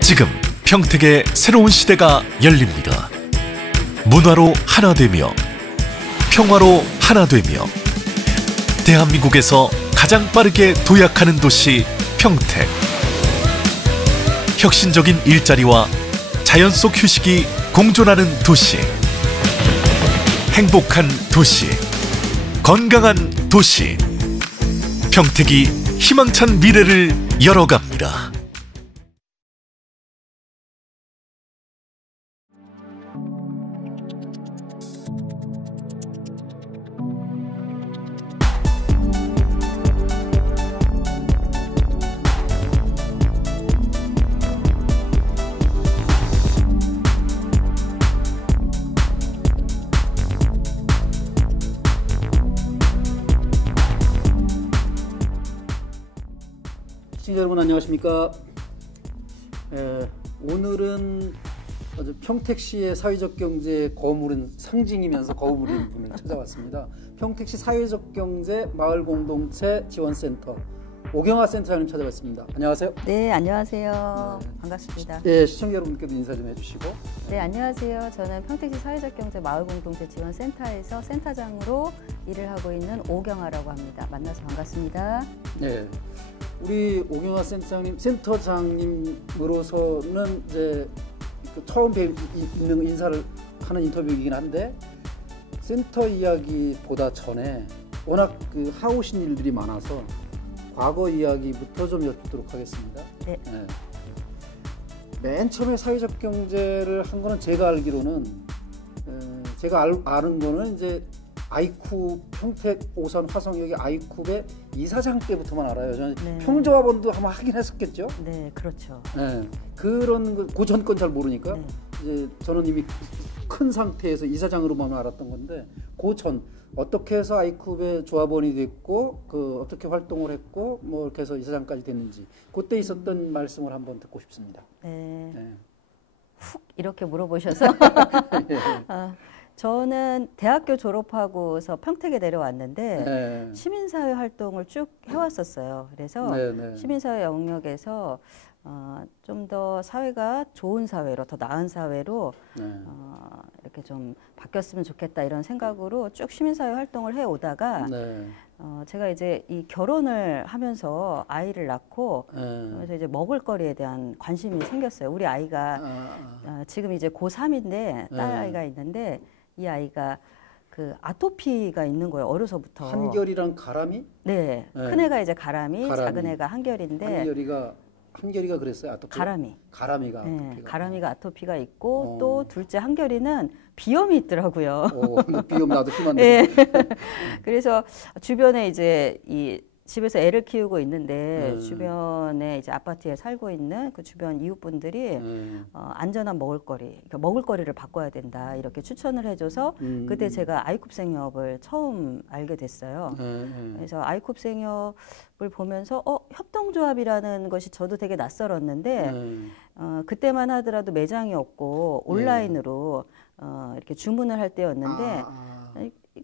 지금 평택의 새로운 시대가 열립니다. 문화로 하나 되며 평화로 하나 되며 대한민국에서 가장 빠르게 도약하는 도시 평택. 혁신적인 일자리와 자연 속 휴식이 공존하는 도시. 행복한 도시, 건강한 도시. 평택이 희망찬 미래를 열어갑니다. 시청자 여러분 안녕하십니까. 오늘은 아주 평택시의 사회적 경제의 거물은 상징이면서 거물인 분을 찾아왔습니다. 평택시 사회적 경제 마을 공동체 지원센터 오경화 센터장님 찾아왔습니다. 안녕하세요. 네, 안녕하세요. 반갑습니다. 네, 시청자 여러분께도 인사 좀 해주시고. 네, 안녕하세요. 저는 평택시 사회적 경제 마을 공동체 지원센터에서 센터장으로 일을 하고 있는 오경화라고 합니다. 만나서 반갑습니다. 네. 우리 오경화 센터장님으로서는 이제 처음 뵙는 인사를 하는 인터뷰이긴 한데 센터 이야기보다 전에 워낙 하오신 일들이 많아서 과거 이야기부터 좀 여쭙도록 하겠습니다. 네. 네. 맨 처음에 사회적 경제를 한 거는 제가 알기로는 제가 아는 거는 이제 아이쿱 평택 오산 화성역의 아이쿱의 이사장 때부터만 알아요. 저는 네. 평조합원도 한번 하긴 했었겠죠. 네, 그렇죠. 네, 그런 그 전 건 잘 모르니까 네. 이제 저는 이미 큰 상태에서 이사장으로만 알았던 건데 그 전 어떻게 해서 아이쿱의 조합원이 됐고 어떻게 활동을 했고 뭐 이렇게 해서 이사장까지 됐는지 그때 있었던 말씀을 한번 듣고 싶습니다. 네. 네. 훅 이렇게 물어보셔서 저는 대학교 졸업하고서 평택에 내려왔는데 네. 시민사회 활동을 쭉 해왔었어요. 그래서 네. 시민사회 영역에서 좀 더 사회가 좋은 사회로, 더 나은 사회로 네. 이렇게 좀 바뀌었으면 좋겠다 이런 생각으로 쭉 시민사회 활동을 해오다가 네. 제가 이제 이 결혼을 하면서 아이를 낳고 그래서 이제 먹을거리에 대한 관심이 생겼어요. 우리 아이가 지금 이제 고3인데 딸 아이가 있는데 이 아이가 아토피가 있는 거예요. 어려서부터. 한결이랑 가람이? 네. 네. 큰 애가 이제 가람이, 작은 애가 한결인데. 한결이가 그랬어요. 아토피. 가람이가. 네. 가람이가 아토피가 있고 또 둘째 한결이는 비염이 있더라고요. 비염 나도 심한데. 네. 그래서 주변에 이제 집에서 애를 키우고 있는데 주변에 이제 아파트에 살고 있는 그 주변 이웃분들이 안전한 먹을거리, 그러니까 먹을거리를 바꿔야 된다 이렇게 추천을 해줘서 그때 제가 아이쿱 생협을 처음 알게 됐어요. 그래서 아이쿱 생협을 보면서 협동조합이라는 것이 저도 되게 낯설었는데 그때만 하더라도 매장이 없고 온라인으로 이렇게 주문을 할 때였는데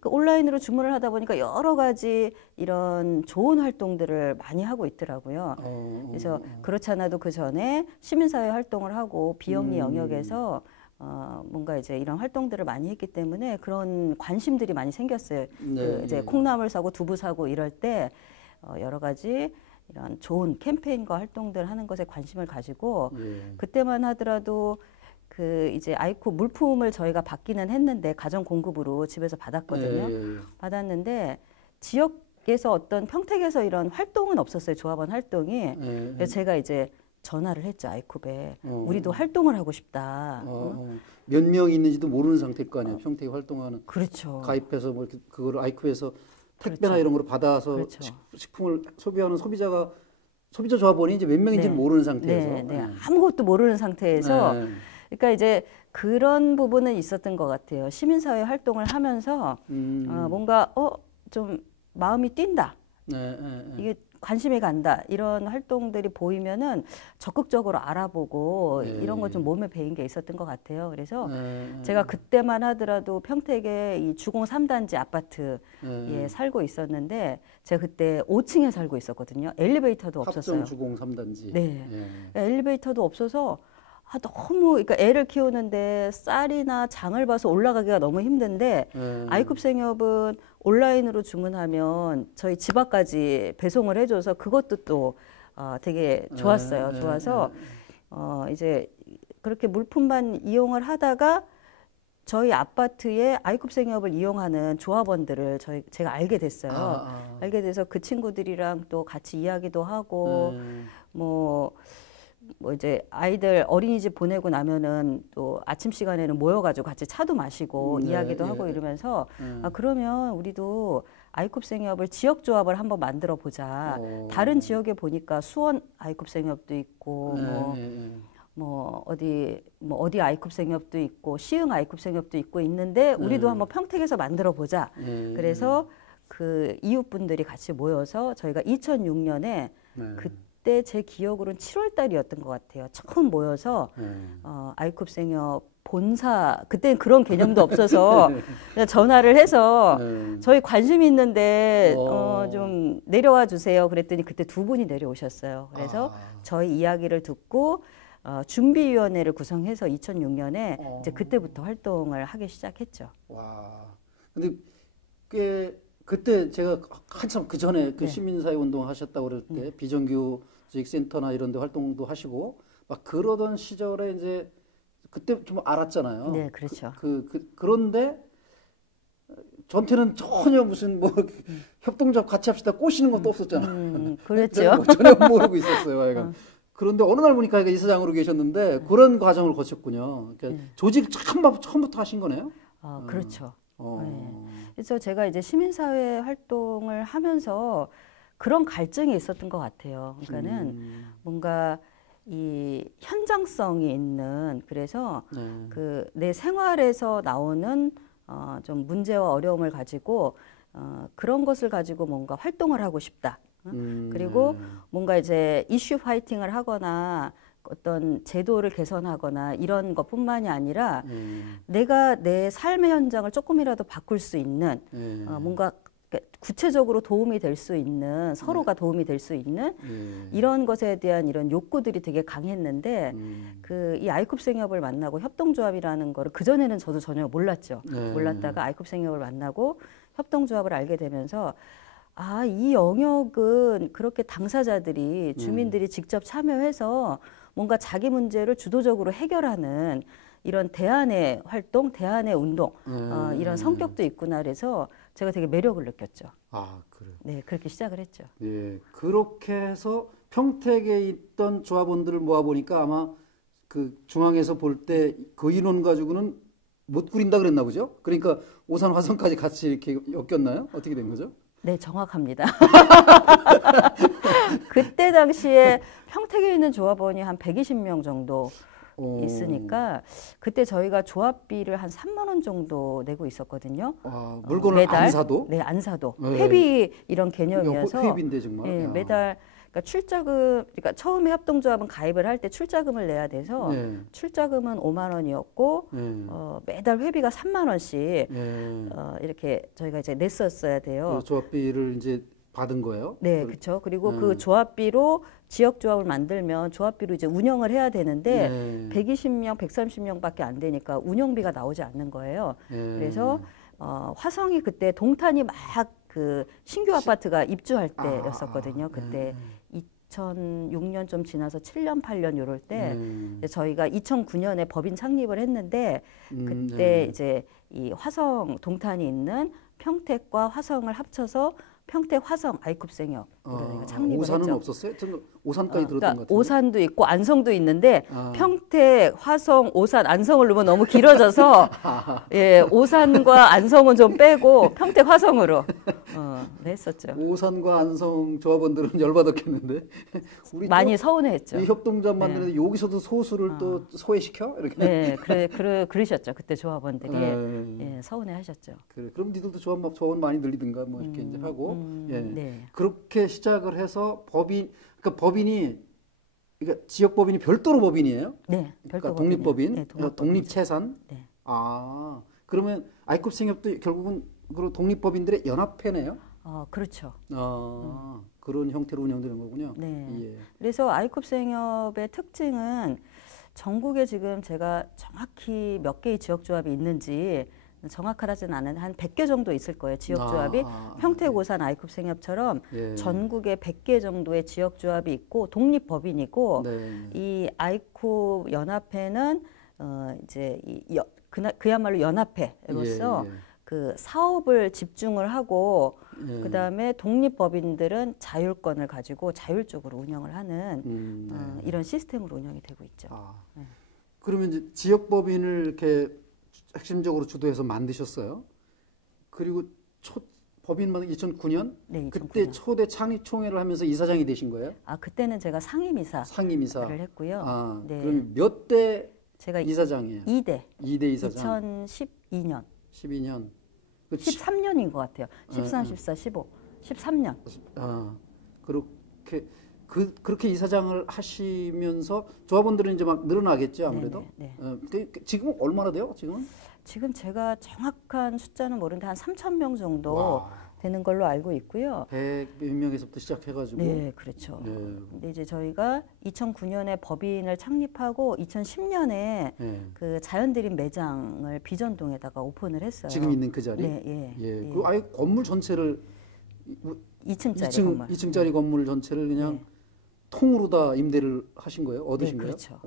온라인으로 주문을 하다 보니까 여러 가지 이런 좋은 활동들을 많이 하고 있더라고요. 그래서 그렇지 않아도 그 전에 시민사회 활동을 하고 비영리 영역에서 뭔가 이제 이런 활동들을 많이 했기 때문에 그런 관심들이 많이 생겼어요. 네. 이제 콩나물 사고 두부 사고 이럴 때 여러 가지 이런 좋은 캠페인과 활동들 하는 것에 관심을 가지고 그때만 하더라도 이제 아이쿱 물품을 저희가 받기는 했는데 가정 공급으로 집에서 받았거든요. 받았는데 지역에서 어떤 평택에서 이런 활동은 없었어요. 조합원 활동이. 그래서 제가 이제 전화를 했죠. 아이쿱에. 우리도 활동을 하고 싶다. 몇 명 있는지도 모르는 상태일 거 아니에요. 평택에 활동하는. 그렇죠. 가입해서 뭐 그걸 아이쿱에서 택배나 그렇죠. 이런 거로 받아서 그렇죠. 식품을 소비하는 소비자 조합원이 이제 몇 명인지는 모르는 상태에서. 네. 아무것도 모르는 상태에서 그러니까 이제 그런 부분은 있었던 것 같아요. 시민사회 활동을 하면서 뭔가 좀 마음이 뛴다. 이게 관심이 간다 이런 활동들이 보이면은 적극적으로 알아보고 네. 이런 거 좀 몸에 배인 게 있었던 것 같아요. 그래서 제가 그때만 하더라도 평택에 이 주공 3단지 아파트에 살고 있었는데 제가 그때 5층에 살고 있었거든요. 엘리베이터도 없었어요. 합정 주공 3단지. 네. 엘리베이터도 없어서 너무 그러니까 애를 키우는데 쌀이나 장을 봐서 올라가기가 너무 힘든데 아이쿱 생협은 온라인으로 주문하면 저희 집 앞까지 배송을 해줘서 그것도 또 되게 좋았어요. 좋아서 이제 그렇게 물품만 이용을 하다가 저희 아파트에 아이쿱 생협을 이용하는 조합원들을 제가 알게 됐어요. 알게 돼서 그 친구들이랑 또 같이 이야기도 하고 뭐 이제 아이들 어린이집 보내고 나면은 또 아침 시간에는 모여가지고 같이 차도 마시고 이야기도 하고 이러면서 그러면 우리도 아이쿱 생협을 지역 조합을 한번 만들어 보자. 다른 지역에 보니까 수원 아이쿱 생협도 있고 뭐 어디 아이쿱 생협도 있고 시흥 아이쿱 생협도 있고 있는데 우리도 한번 평택에서 만들어 보자. 그래서 그 이웃분들이 같이 모여서 저희가 2006년에 그때 제 기억으로는 7월 달이었던 것 같아요. 처음 모여서 아이쿱 생협 본사 그때는 그런 개념도 없어서 그냥 전화를 해서 저희 관심 있는데 좀 내려와 주세요. 그랬더니 그때 두 분이 내려오셨어요. 그래서 저희 이야기를 듣고 준비위원회를 구성해서 2006년에 이제 그때부터 활동을 하기 시작했죠. 와, 근데 꽤 그때 제가 한참 그 전에 그 시민사회 운동 하셨다고 그럴 때 비정규직 센터나 이런 데 활동도 하시고 막 그러던 시절에 이제 그때 좀 알았잖아요. 네, 그렇죠. 그런데 저한테는 전혀 무슨 뭐 협동조합 같이 합시다 꼬시는 것도 없었잖아요. 그렇죠. 전혀 모르고 있었어요. 그런데 어느 날 보니까 이사장으로 계셨는데 그런 과정을 거쳤군요. 그러니까 조직 처음부터 하신 거네요. 그렇죠. 네. 그래서 제가 이제 시민사회 활동을 하면서 그런 갈증이 있었던 것 같아요. 그러니까는 뭔가 이 현장성이 있는 그래서 그 내 생활에서 나오는 좀 문제와 어려움을 가지고 그런 것을 가지고 뭔가 활동을 하고 싶다. 그리고 뭔가 이제 이슈 파이팅을 하거나 어떤 제도를 개선하거나 이런 것뿐만이 아니라 내가 내 삶의 현장을 조금이라도 바꿀 수 있는 뭔가 구체적으로 도움이 될 수 있는 서로가 도움이 될 수 있는 이런 것에 대한 이런 욕구들이 되게 강했는데 그 이 아이쿱 생협을 만나고 협동조합이라는 거를 그전에는 저도 전혀 몰랐죠. 몰랐다가 아이쿱 생협을 만나고 협동조합을 알게 되면서 이 영역은 그렇게 당사자들이 주민들이 직접 참여해서 뭔가 자기 문제를 주도적으로 해결하는 이런 대안의 활동, 대안의 운동 이런 성격도 있구나 그래서 제가 되게 매력을 느꼈죠. 그래요. 네, 그렇게 시작을 했죠. 예, 그렇게 해서 평택에 있던 조합원들을 모아 보니까 아마 그 중앙에서 볼 때 그 인원 가지고는 못 꾸린다 그랬나 보죠. 그러니까 오산 화성까지 같이 이렇게 엮였나요? 어떻게 된 거죠? 네, 정확합니다. 그때 당시에 평택에 있는 조합원이 한 120명 정도 있으니까 그때 저희가 조합비를 한 3만 원 정도 내고 있었거든요. 물건을 매달, 안 사도? 네, 안 사도. 회비 이런 개념이어서. 회비인데 정말. 네, 매달 그러니까 출자금 그러니까 처음에 협동조합은 가입을 할 때 출자금을 내야 돼서 출자금은 5만 원이었고 매달 회비가 3만 원씩 이렇게 저희가 이제 냈었어야 돼요. 그 조합비를 이제 받은 거예요? 네, 그렇죠. 그리고 그 조합비로 지역 조합을 만들면 조합비로 이제 운영을 해야 되는데 120명, 130명밖에 안 되니까 운영비가 나오지 않는 거예요. 그래서 화성이 그때 동탄이 막 그 신규 아파트가 입주할 때였었거든요. 그때 2006년 좀 지나서 7년, 8년 이럴 때 저희가 2009년에 법인 창립을 했는데 그때 이제 이 화성 동탄이 있는 평택과 화성을 합쳐서 평택 화성 아이쿱 생협 창립을 오산은 했죠. 없었어요? 오산까지 들었던 그러니까 것 같은데. 오산도 있고 안성도 있는데 평택, 화성, 오산, 안성을 넣으면 너무 길어져서 예, 오산과 안성은 좀 빼고 평택, 화성으로 했었죠. 오산과 안성 조합원들은 열받았겠는데 우리 많이 서운해했죠. 이 협동조합 만드는데 여기서도 소수를 또 소외시켜 이렇게. 네, 그러셨죠. 그때 조합원들이 예, 서운해하셨죠. 그래, 그럼 니들도 조합원 많이 늘리든가 뭐 이렇게 이제 하고 네. 그렇게 시작을 해서 그러니까 법인이 그러니까 지역 법인이 별도로 법인이에요? 네, 그러니까 독립법인, 네, 독립채산. 네. 아, 그러면 아이콥 생협도 결국은 그 독립법인들의 연합회네요? 그렇죠. 그런 형태로 운영되는 거군요. 네. 예. 그래서 아이콥 생협의 특징은 전국에 지금 제가 정확히 몇 개의 지역조합이 있는지 정확하지는 않은 한 100개 정도 있을 거예요. 지역조합이 평택오산 아이콥 생협처럼 예. 전국에 100개 정도의 지역조합이 있고 독립법인이고 네. 이 아이콥 연합회는 이제 그야말로 연합회로서 예, 예. 그 사업을 집중을 하고 예. 그다음에 독립법인들은 자율권을 가지고 자율적으로 운영을 하는 네. 이런 시스템으로 운영이 되고 있죠. 네. 그러면 이제 지역 법인을 이렇게 핵심적으로 주도해서 만드셨어요. 그리고 법인마다 2009년? 네, 2009년. 그때 초대 창립 총회를 하면서 이사장이 되신 거예요? 그때는 제가 상임이사를 상임이사. 했고요. 네. 그럼 몇 대 제가 이사장이에요? 2대. 2대 이사장. 2012년. 12년. 13년인 것 같아요. 13, 14, 15. 13년. 그렇게 이사장을 하시면서 조합원들은 이제 막 늘어나겠죠, 아무래도. 네. 지금은 얼마나 돼요? 지금 제가 정확한 숫자는 모르는데 한 3,000명 정도 와. 되는 걸로 알고 있고요. 100몇 명에서부터 시작해가지고. 네, 그렇죠. 네. 근데 이제 저희가 2009년에 법인을 창립하고 2010년에 네. 그 자연드림 매장을 비전동에다가 오픈을 했어요. 지금 있는 그 자리? 네, 예. 그 아예 건물 전체를 2층짜리 건물. 2층짜리 건물 전체를 그냥 통으로 다 임대를 하신 거예요? 얻으신 거예요? 그렇죠.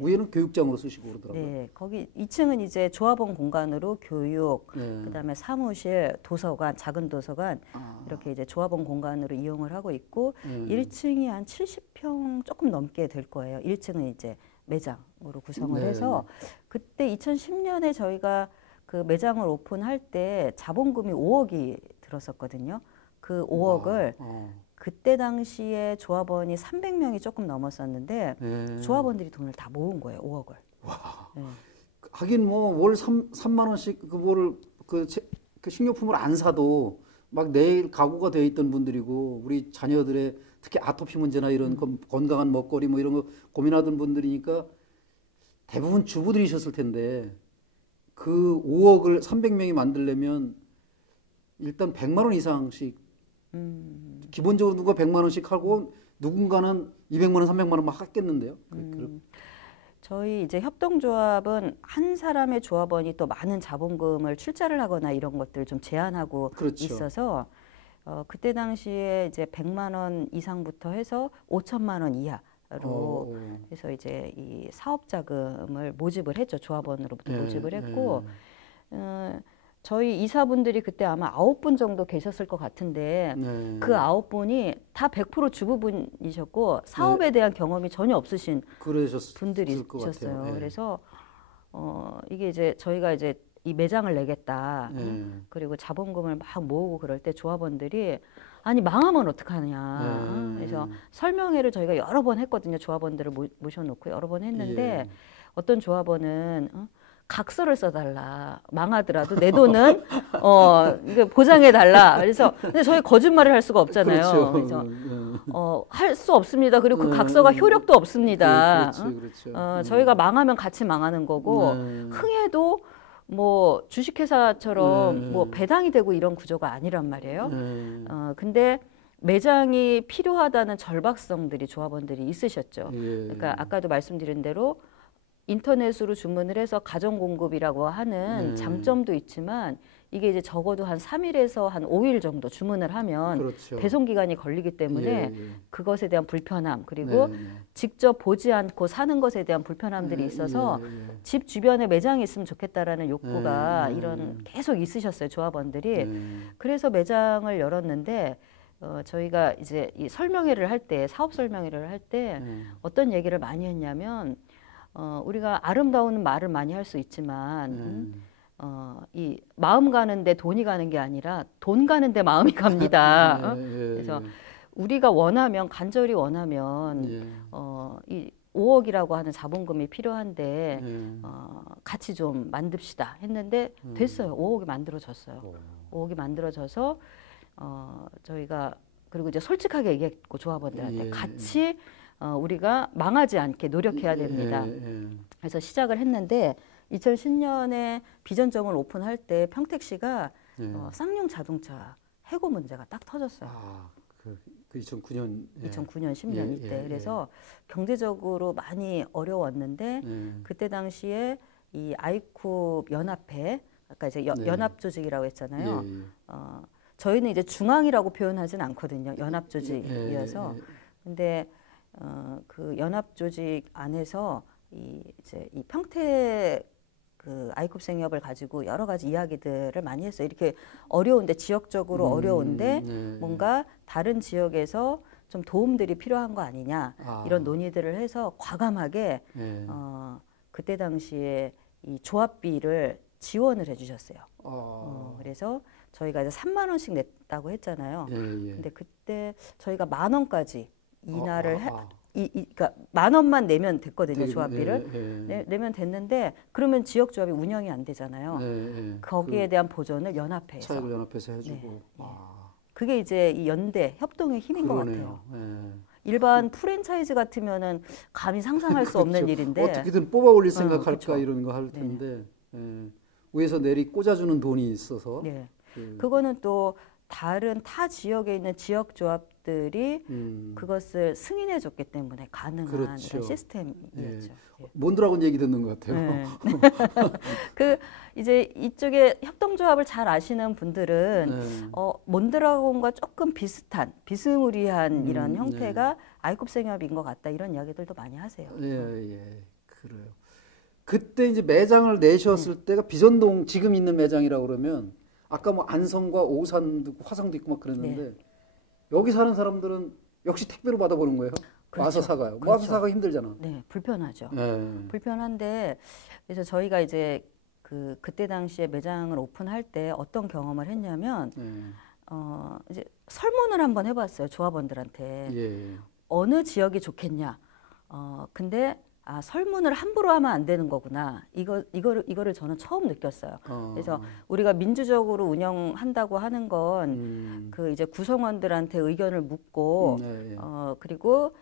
위에는 교육장으로 쓰시고 그러더라고요. 네, 거기 2층은 이제 조합원 공간으로 교육, 네. 그다음에 사무실, 도서관, 작은 도서관 이렇게 이제 조합원 공간으로 이용을 하고 있고 1층이 한 70평 조금 넘게 될 거예요. 1층은 이제 매장으로 구성을 해서 그때 2010년에 저희가 그 매장을 오픈할 때 자본금이 5억이 들었었거든요. 그 5억을 그때 당시에 조합원이 300명이 조금 넘었었는데 조합원들이 돈을 다 모은 거예요. 5억을. 와. 네. 하긴 뭐 월 3만 원씩 그 식료품을 안 사도 막 내일 가구가 되어 있던 분들이고 우리 자녀들의 특히 아토피 문제나 이런 건강한 먹거리 뭐 이런 거 고민하던 분들이니까 대부분 주부들이셨을 텐데 그 5억을 300명이 만들려면 일단 100만 원 이상씩 기본적으로 누가 100만 원씩 하고 누군가는 200만 원, 300만 원 막 하겠는데요. 저희 이제 협동조합은 한 사람의 조합원이 또 많은 자본금을 출자를 하거나 이런 것들을 좀 제한하고 그렇죠. 있어서 그때 당시에 이제 100만 원 이상부터 해서 5천만 원 이하로 해서 이제 이 사업 자금을 모집을 했죠. 조합원으로부터 모집을 했고 저희 이사분들이 그때 아마 9분 정도 계셨을 것 같은데 그 9분이 다 100% 주부분이셨고 사업에 대한 경험이 전혀 없으신 분들이셨어요. 그래서 이게 이제 저희가 이제 이 매장을 내겠다. 그리고 자본금을 막 모으고 그럴 때 조합원들이 아니 망하면 어떡하냐. 그래서 설명회를 저희가 여러 번 했거든요. 조합원들을 모셔놓고 여러 번 했는데 어떤 조합원은 각서를 써달라. 망하더라도 내 돈은 이게 보장해달라. 그래서 근데 저희 거짓말을 할 수가 없잖아요. 그래서 할 수 없습니다. 그리고 그 각서가 효력도 없습니다. 그렇죠. 저희가 망하면 같이 망하는 거고 흥해도 뭐 주식회사처럼 뭐 배당이 되고 이런 구조가 아니란 말이에요. 근데 매장이 필요하다는 절박성들이 조합원들이 있으셨죠. 그러니까 아까도 말씀드린 대로 인터넷으로 주문을 해서 가정 공급이라고 하는 장점도 있지만 이게 이제 적어도 한 3일에서 한 5일 정도 주문을 하면 배송 기간이 걸리기 때문에 그것에 대한 불편함 그리고 직접 보지 않고 사는 것에 대한 불편함들이 있어서 집 주변에 매장이 있으면 좋겠다라는 욕구가 이런 계속 있으셨어요. 조합원들이. 그래서 매장을 열었는데 저희가 이제 이 설명회를 할 때 사업 설명회를 할 때 어떤 얘기를 많이 했냐면 우리가 아름다운 말을 많이 할 수 있지만 이 마음 가는데 돈이 가는 게 아니라 돈 가는데 마음이 갑니다. 그래서 우리가 원하면 간절히 원하면 이 5억이라고 하는 자본금이 필요한데 같이 좀 만듭시다 했는데 됐어요. 5억이 만들어졌어요. 5억이 만들어져서 저희가 그리고 이제 솔직하게 얘기했고 조합원들한테 예. 같이 우리가 망하지 않게 노력해야 됩니다. 그래서 시작을 했는데 2010년에 비전점을 오픈할 때 평택시가 쌍용 자동차 해고 문제가 딱 터졌어요. 그 2009년 2009년 10년 이때. 그래서 경제적으로 많이 어려웠는데 그때 당시에 이 아이쿱 연합회 아까 이제 연합 조직이라고 했잖아요. 저희는 이제 중앙이라고 표현하진 않거든요. 연합 조직이어서. 근데 그 연합 조직 안에서 이제 이 평택 그 아이쿱 생협을 가지고 여러 가지 이야기들을 많이 했어요. 이렇게 어려운데 지역적으로 어려운데 뭔가 다른 지역에서 좀 도움들이 필요한 거 아니냐 이런 논의들을 해서 과감하게 그때 당시에 이 조합비를 지원을 해주셨어요. 그래서 저희가 이제 3만 원씩 냈다고 했잖아요. 근데 그때 저희가 10,000원까지 인하를 그러니까 10,000원만 내면 됐거든요. 조합비를 내면 됐는데 그러면 지역 조합이 운영이 안 되잖아요. 거기에 대한 보전을 연합회에서 차이를 연합해서 해주고. 그게 이제 이 연대 협동의 힘인 것 같아요. 일반 프랜차이즈 같으면은 감히 상상할 수 없는 일인데 어떻게든 뽑아 올릴 생각할까 이런 거 할 텐데 위에서 내리 꽂아주는 돈이 있어서 그거는 또 다른 타 지역에 있는 지역 조합들이 그것을 승인해 줬기 때문에 가능한 이런 시스템이었죠. 몬드라고는 얘기 듣는 것 같아요. 그 이제 이쪽에 협동조합을 잘 아시는 분들은 몬드라곤과 조금 비슷한 비스무리한 이런 형태가 아이쿱 생협인 것 같다 이런 이야기들도 많이 하세요. 그래요. 그때 이제 매장을 내셨을 때가 비전동 지금 있는 매장이라고 그러면 아까 뭐 안성과 오산도 있고 화성도 있고 막 그랬는데 여기 사는 사람들은 역시 택배로 받아보는 거예요. 와서 사가요. 와서 사가 힘들잖아. 불편하죠. 불편한데 그래서 저희가 이제 그때 당시에 매장을 오픈할 때 어떤 경험을 했냐면 이제 설문을 한번 해봤어요. 조합원들한테 어느 지역이 좋겠냐. 근데 설문을 함부로 하면 안 되는 거구나. 이거를 저는 처음 느꼈어요. 그래서 우리가 민주적으로 운영한다고 하는 건 그 이제 구성원들한테 의견을 묻고 그리고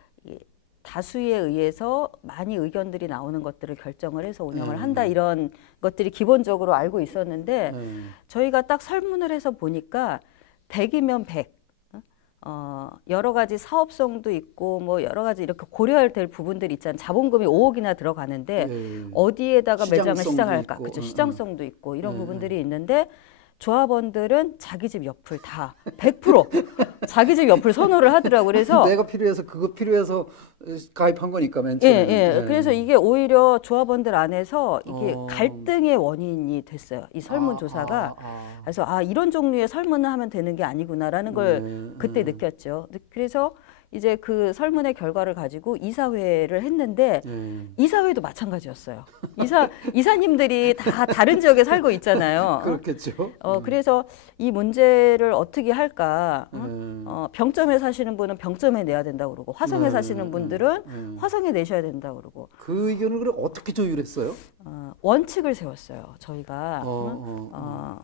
다수에 의해서 많이 의견들이 나오는 것들을 결정을 해서 운영을 한다 이런 것들이 기본적으로 알고 있었는데 저희가 딱 설문을 해서 보니까 100이면 100. 여러 가지 사업성도 있고 뭐 여러 가지 이렇게 고려해야 될 부분들이 있잖아요. 자본금이 5억이나 들어가는데 어디에다가 매장을 시작할까? 그렇죠. 시장성도 있고 이런 부분들이 있는데 조합원들은 자기 집 옆을 다 100% 자기 집 옆을 선호를 하더라고요. 그래서 내가 필요해서 그거 필요해서 가입한 거니까 맨 처음에. 그래서 이게 오히려 조합원들 안에서 이게 갈등의 원인이 됐어요. 이 설문조사가. 그래서 이런 종류의 설문을 하면 되는 게 아니구나라는 걸 그때 느꼈죠. 그래서 이제 그 설문의 결과를 가지고 이사회를 했는데 이사회도 마찬가지였어요. 이사님들이 다 다른 지역에 살고 있잖아요. 그렇겠죠. 그래서 이 문제를 어떻게 할까? 병점에 사시는 분은 병점에 내야 된다고 그러고 화성에 사시는 분들은 화성에 내셔야 된다고 그러고. 그 의견을 그럼 어떻게 조율했어요? 원칙을 세웠어요. 저희가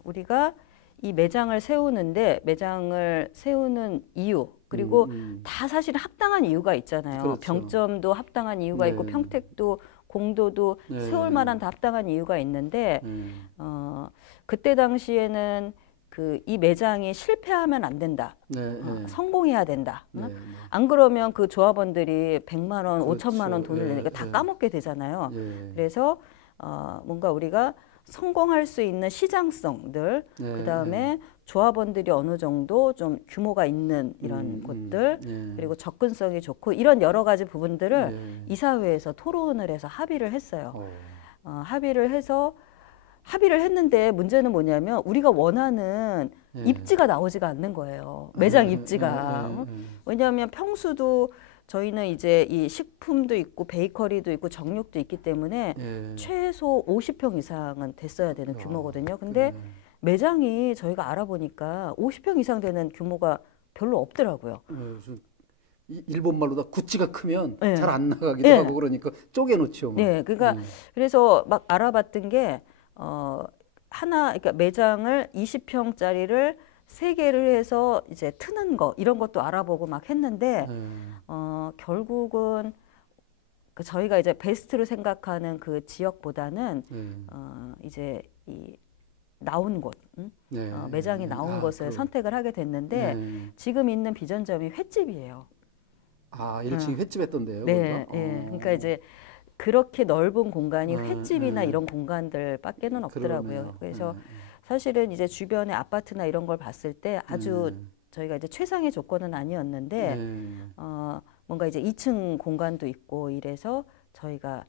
우리가 이 매장을 세우는데 매장을 세우는 이유 그리고 다 사실 합당한 이유가 있잖아요. 그렇죠. 병점도 합당한 이유가 있고 평택도 공도도 세울 만한 다 합당한 이유가 있는데 그때 당시에는 이 매장이 실패하면 안 된다. 성공해야 된다. 안 그러면 그 조합원들이 100만 원, 5천만 원 돈을 내니까 다 까먹게 되잖아요. 그래서 뭔가 우리가 성공할 수 있는 시장성들, 그다음에 조합원들이 어느 정도 좀 규모가 있는 이런 곳들, 그리고 접근성이 좋고 이런 여러 가지 부분들을 이사회에서 토론을 해서 합의를 했어요. 합의를 했는데 문제는 뭐냐면 우리가 원하는 입지가 나오지가 않는 거예요. 매장 입지가. 왜냐하면 평수도 저희는 이제 이 식품도 있고 베이커리도 있고 정육도 있기 때문에 최소 50평 이상은 됐어야 되는 규모거든요. 근데 매장이 저희가 알아보니까 50평 이상 되는 규모가 별로 없더라고요. 일본 말로 다 구찌가 크면 잘 안 나가기도 하고 그러니까 쪼개놓죠. 그러니까 그래서 막 알아봤던 게 그러니까 매장을 20평짜리를 세개를 해서 이제 트는 거 이런 것도 알아보고 막 했는데 결국은 저희가 이제 베스트로 생각하는 그 지역보다는 이제 이 나온 곳, 매장이 나온 곳을 선택을 하게 됐는데 지금 있는 비전점이 횟집이에요. 아, 1층이 횟집 했던데요? 네, 네. 그러니까 이제 그렇게 넓은 공간이 횟집이나 이런 공간들밖에는 없더라고요. 그러네요. 그래서 사실은 이제 주변의 아파트나 이런 걸 봤을 때 아주 저희가 이제 최상의 조건은 아니었는데 뭔가 이제 2층 공간도 있고 이래서 저희가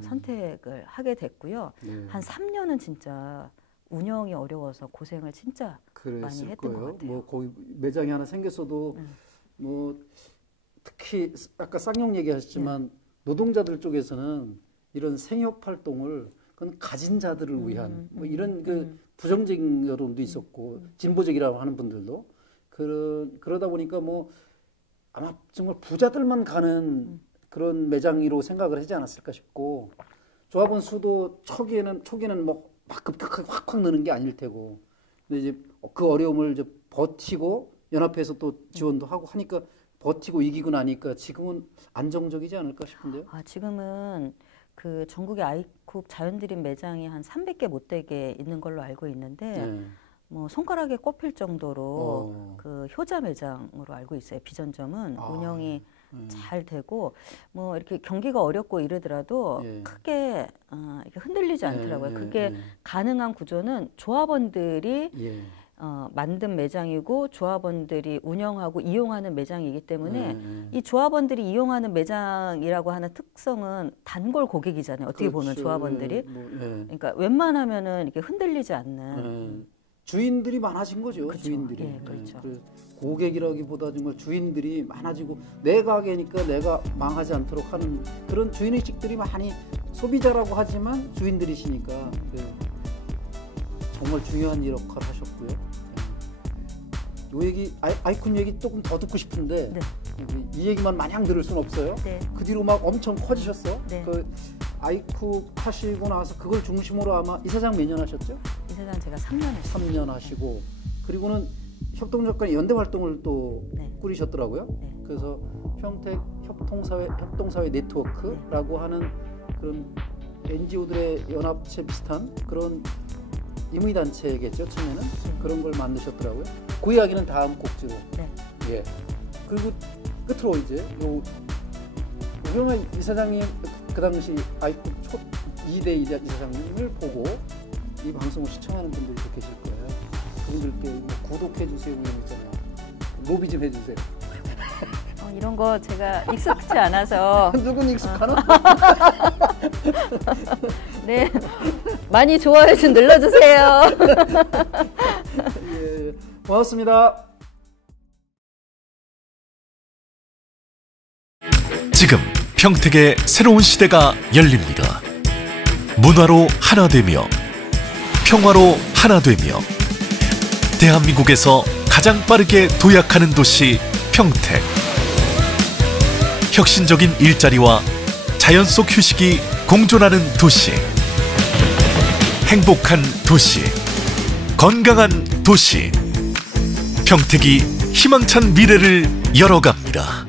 선택을 하게 됐고요. 한 3년은 진짜 운영이 어려워서 고생을 진짜 많이 했던 것 같아요. 뭐 거기 매장이 하나 생겼어도 뭐 특히 아까 쌍용 얘기하셨지만 노동자들 쪽에서는 이런 생협 활동을 그건 가진 자들을 위한 뭐 이런 그 부정적인 여론도 있었고 진보적이라고 하는 분들도 그러다 보니까 뭐 아마 정말 부자들만 가는 그런 매장으로 생각을 하지 않았을까 싶고 조합원 수도 초기에는 뭐 막 급격하게 확 느는 게 아닐 테고 근데 이제 그 어려움을 이제 버티고 연합회에서 또 지원도 하고 하니까 버티고 이기고 나니까 지금은 안정적이지 않을까 싶은데요. 아, 지금은 그 전국의 아이쿡 자연드림 매장이 한 300개 못 되게 있는 걸로 알고 있는데 뭐 손가락에 꼽힐 정도로 그 효자 매장으로 알고 있어요. 비전점은 운영이 잘 되고 뭐 이렇게 경기가 어렵고 이러더라도 크게 이렇게 흔들리지 않더라고요. 그게 가능한 구조는 조합원들이 만든 매장이고 조합원들이 운영하고 이용하는 매장이기 때문에 이 조합원들이 이용하는 매장이라고 하는 특성은 단골 고객이잖아요. 어떻게 보면 조합원들이. 그러니까 웬만하면은 이렇게 흔들리지 않는. 주인들이 많아진 거죠. 그렇죠. 주인들이. 예, 그렇죠. 고객이라기보다 정말 주인들이 많아지고 내 가게니까 내가 망하지 않도록 하는 그런 주인의식들이 많이 소비자라고 하지만 주인들이시니까 정말 중요한 역할을 하셨고요. 이 얘기 아이콘 얘기 조금 더 듣고 싶은데 이 얘기만 마냥 들을 수는 없어요. 그 뒤로 막 엄청 커지셨어. 그 아이쿡 하시고 나서 그걸 중심으로 아마 이사장 몇 년 하셨죠? 이사장 제가 3년 했어요. 3년 하시고 그리고는 협동조합관 연대 활동을 또 꾸리셨더라고요. 그래서 평택 협동사회 네트워크라고 하는 그런 NGO들의 연합체 비슷한 그런 임의단체겠죠, 처음에는. 그런 걸 만드셨더라고요. 그 이야기는 다음 곡지로. 예. 그리고 끝으로 이제 우경아 이사장님 그 당시 아이쿡 초 2대 이사장님을 보고 이 방송을 시청하는 분들이 또 계실 거예요. 그분들께 뭐 구독해주세요 이런 거 있잖아요. 로비 좀 해주세요. 이런 거 제가 익숙치 않아서. 누군 익숙하나? 네, 많이 좋아요 좀 눌러주세요. 예, 고맙습니다. 지금 평택의 새로운 시대가 열립니다. 문화로 하나 되며 평화로 하나 되며 대한민국에서 가장 빠르게 도약하는 도시 평택. 혁신적인 일자리와 자연 속 휴식이 공존하는 도시. 행복한 도시. 건강한 도시. 평택이 희망찬 미래를 열어갑니다.